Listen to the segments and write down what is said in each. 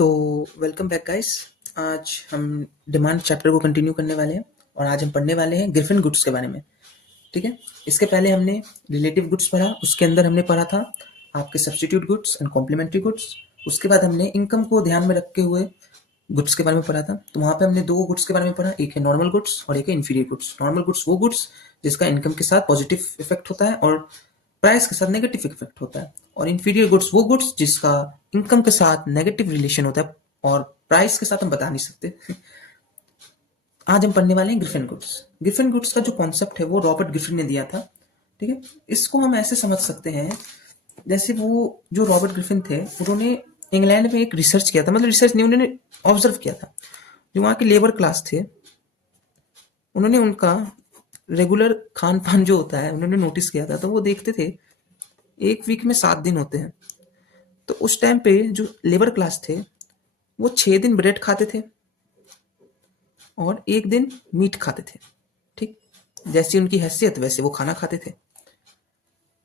तो welcome back guys. आज हम डिमांड चैप्टर को कंटिन्यू करने वाले हैं और आज हम पढ़ने वाले हैं ग्रिफिन गुड्स के बारे में। ठीक है, इसके पहले हमने रिलेटिव गुड्स पढ़ा, उसके अंदर हमने पढ़ा था आपके substitute goods and complementary goods. उसके बाद हमने इनकम को ध्यान में रखते हुए गुड्स के बारे में पढ़ा था। तो वहाँ पे हमने दो गुड्स के बारे में पढ़ा, एक है नॉर्मल गुड्स और एक है इन्फीरियर गुड्स। नॉर्मल गुड्स वो गुड्स जिसका इनकम के साथ पॉजिटिव इफेक्ट होता है और प्राइस के साथ नेगेटिव इफेक्ट होता है, और इन्फीरियर गुड्स वो गुड्स जिसका इनकम के साथ नेगेटिव रिलेशन होता है और प्राइस के साथ हम बता नहीं सकते। आज हम पढ़ने वाले हैं ग्रिफिन गुड्स। ग्रिफिन गुड्स का जो कॉन्सेप्ट है वो रॉबर्ट ग्रिफिन ने दिया था। ठीक है, इसको हम ऐसे समझ सकते हैं जैसे वो जो रॉबर्ट ग्रिफिन थे उन्होंने इंग्लैंड में एक रिसर्च किया था, मतलब रिसर्च नहीं, उन्होंने ऑब्जर्व किया था जो वहाँ के लेबर क्लास थे, उन्होंने उनका रेगुलर खान पान जो होता है उन्होंने नोटिस किया था। तो वो देखते थे एक वीक में 7 दिन होते हैं, तो उस टाइम पे जो लेबर क्लास थे वो 6 दिन ब्रेड खाते थे और 1 दिन मीट खाते थे। ठीक, जैसी उनकी हैसियत वैसे वो खाना खाते थे।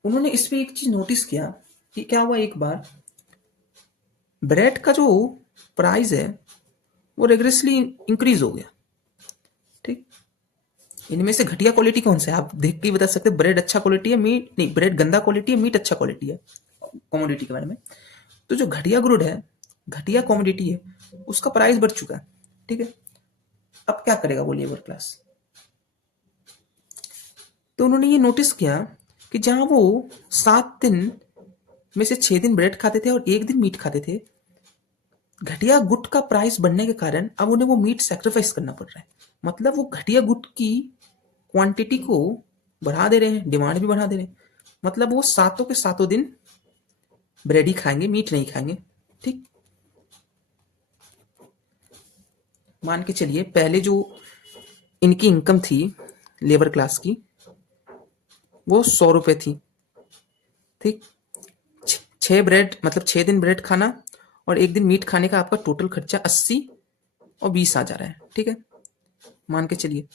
उन्होंने इस पे एक चीज नोटिस किया कि क्या हुआ, एक बार ब्रेड का जो प्राइस है वो रेगुलरली इंक्रीज हो गया। ठीक, इनमें से घटिया क्वालिटी कौन सा है आप देख के ही बता सकते हैं। ब्रेड अच्छा क्वालिटी है, मीट नहीं, ब्रेड गंदा क्वालिटी है, मीट अच्छा क्वालिटी है कमोडिटी के बारे में। तो जो घटिया गुड है, घटिया कमोडिटी है, उसका प्राइस बढ़ चुका है। ठीक है, अब क्या करेगा वो लेबर क्लास? तो उन्होंने ये नोटिस किया कि जहां वो 7 दिन में से 6 दिन ब्रेड खाते थे और 1 दिन मीट खाते थे, घटिया गुट का प्राइस बढ़ने के कारण अब उन्हें वो मीट सेक्रीफाइस करना पड़ रहा है। मतलब वो घटिया गुट की क्वांटिटी को बढ़ा दे रहे हैं, डिमांड भी बढ़ा दे रहे हैं। मतलब वो सातों के सातों दिन ब्रेड ही खाएंगे, मीट नहीं खाएंगे। ठीक, मान के चलिए पहले जो इनकी इनकम थी लेबर क्लास की वो 100 रुपए थी। ठीक, 6 ब्रेड मतलब 6 दिन ब्रेड खाना और 1 दिन मीट खाने का आपका टोटल खर्चा 80 और 20 आ जा रहा है। ठीक है, मान के चलिए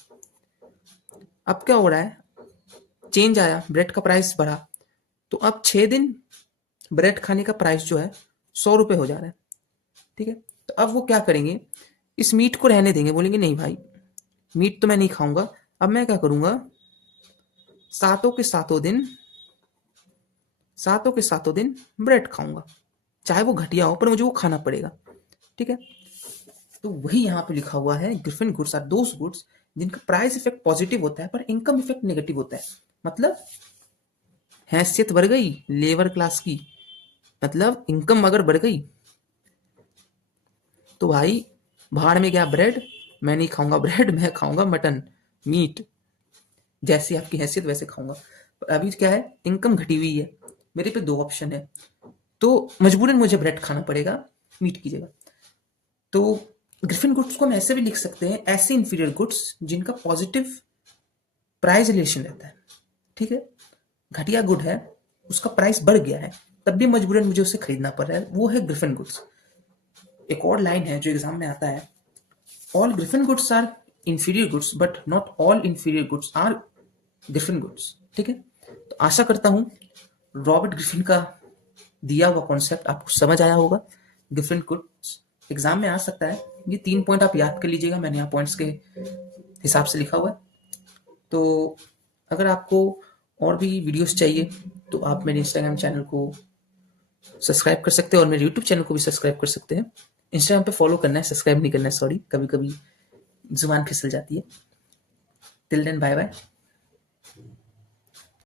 अब क्या हो रहा है, चेंज आया, ब्रेड का प्राइस बढ़ा, तो अब 6 दिन ब्रेड खाने का प्राइस जो है 100 रुपए हो जा रहा है। ठीक है, तो अब वो क्या करेंगे, इस मीट को रहने देंगे, बोलेंगे नहीं भाई मीट तो मैं नहीं खाऊंगा, अब मैं क्या करूंगा, सातों के सातों दिन ब्रेड खाऊंगा, चाहे वो घटिया हो पर मुझे वो खाना पड़ेगा। ठीक है, तो वही यहाँ पे लिखा हुआ है, griffin goods are those goods जिनका प्राइस इफेक्ट पॉजिटिव होता है पर इनकम इफेक्ट नेगेटिव होता है। मतलब हैसियत बढ़ गई लेबर क्लास की, मतलब इनकम अगर बढ़ गई तो भाई भाड़ में गया ब्रेड, मैं नहीं खाऊंगा ब्रेड, मैं खाऊंगा मटन मीट, जैसी आपकी हैसियत वैसे खाऊंगा। पर अभी क्या है, इनकम घटी हुई है, मेरे पे 2 ऑप्शन है, तो मजबूरन मुझे ब्रेड खाना पड़ेगा मीट की जगह। तो ग्रिफिन गुड्स को हम ऐसे भी लिख सकते हैं, ऐसे इंफीरियर गुड्स जिनका पॉजिटिव प्राइस रिलेशन रहता है। ठीक है, घटिया गुड है, उसका प्राइस बढ़ गया है, तब भी मजबूरन मुझे उसे खरीदना पड़ रहा है, वो है ग्रिफिन गुड्स। एक और लाइन है जो एग्जाम में आता है, all griffin goods are inferior goods but not all inferior goods are griffin goods. ठीक है, तो आशा करता हूं रॉबर्ट ग्रिफिन का दिया हुआ कॉन्सेप्ट आपको समझ आया होगा। ग्रिफिन गुड्स एग्जाम में आ सकता है, ये 3 पॉइंट आप याद कर लीजिएगा, मैंने यहाँ पॉइंट्स के हिसाब से लिखा हुआ है। तो अगर आपको और भी वीडियोस चाहिए तो आप मेरे इंस्टाग्राम चैनल को सब्सक्राइब कर सकते हैं और मेरे यूट्यूब चैनल को भी सब्सक्राइब कर सकते हैं। इंस्टाग्राम पे फॉलो करना है, सब्सक्राइब नहीं करना है, सॉरी, कभी कभी जुबान फिसल जाती है। Till then bye bye.